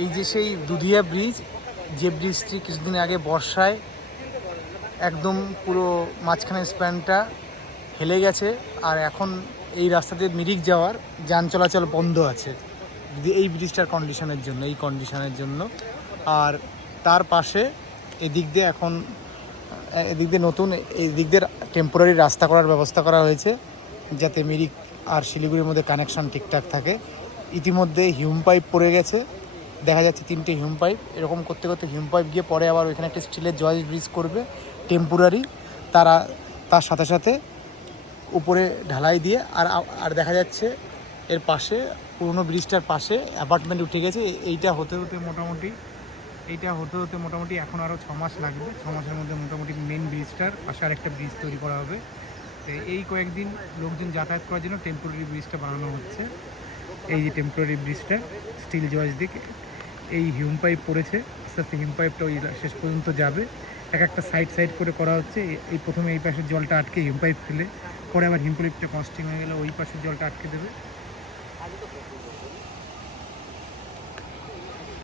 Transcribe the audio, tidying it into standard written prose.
এই যে সেই দুধিয়া ব্রিজ, যে ব্রিজটি কিছুদিন আগে বর্ষায় একদম পুরো মাঝখানে স্প্যানটা হেলে গেছে, আর এখন এই রাস্তাতে মিরিক যাওয়ার যান চলাচল বন্ধ আছে এই ব্রিজটার কন্ডিশনের জন্য, এই কন্ডিশনের জন্য। আর তার পাশে এদিক দিয়ে এখন এদিক দিয়ে নতুন এই দিক দিয়ে টেম্পোরারি রাস্তা করার ব্যবস্থা করা হয়েছে, যাতে মিরিক আর শিলিগুড়ির মধ্যে কানেকশান ঠিকঠাক থাকে। ইতিমধ্যে হিউম পাইপ পড়ে গেছে, দেখা যাচ্ছে 3টে হিউম পাইপ। এরকম করতে করতে হিউম পাইপ গিয়ে পরে আবার ওইখানে একটা স্টিলের জয়েস ব্রিজ করবে টেম্পোরারি, তার সাথে সাথে উপরে ঢালাই দিয়ে। আর দেখা যাচ্ছে এর পাশে পুরনো ব্রিজটার পাশে অ্যাপার্টমেন্ট উঠে গেছে। এইটা হতে হতে মোটামুটি এখন আরও 6 মাস লাগবে। 6 মাসের মধ্যে মোটামুটি মেন ব্রিজটার পাশে আরেকটা ব্রিজ তৈরি করা হবে। তো এই কয়েকদিন লোকজন যাতায়াত করার জন্য টেম্পোরারি ব্রিজটা বানানো হচ্ছে। এই যে টেম্পোরারি ব্রিজটা স্টিল জয়েস দিকে এই হিউম পাইপ পড়েছে, আস্তে আস্তে হিউম পাইপটা ওই শেষ পর্যন্ত যাবে। একটা সাইড করে করা হচ্ছে। এই প্রথমে এই পাশের জলটা আটকে হিউম পাইপ ফেলে, পরে আবার হিউম পাইপটা কস্টিং হয়ে গেলে ওই পাশের জলটা আটকে দেবে।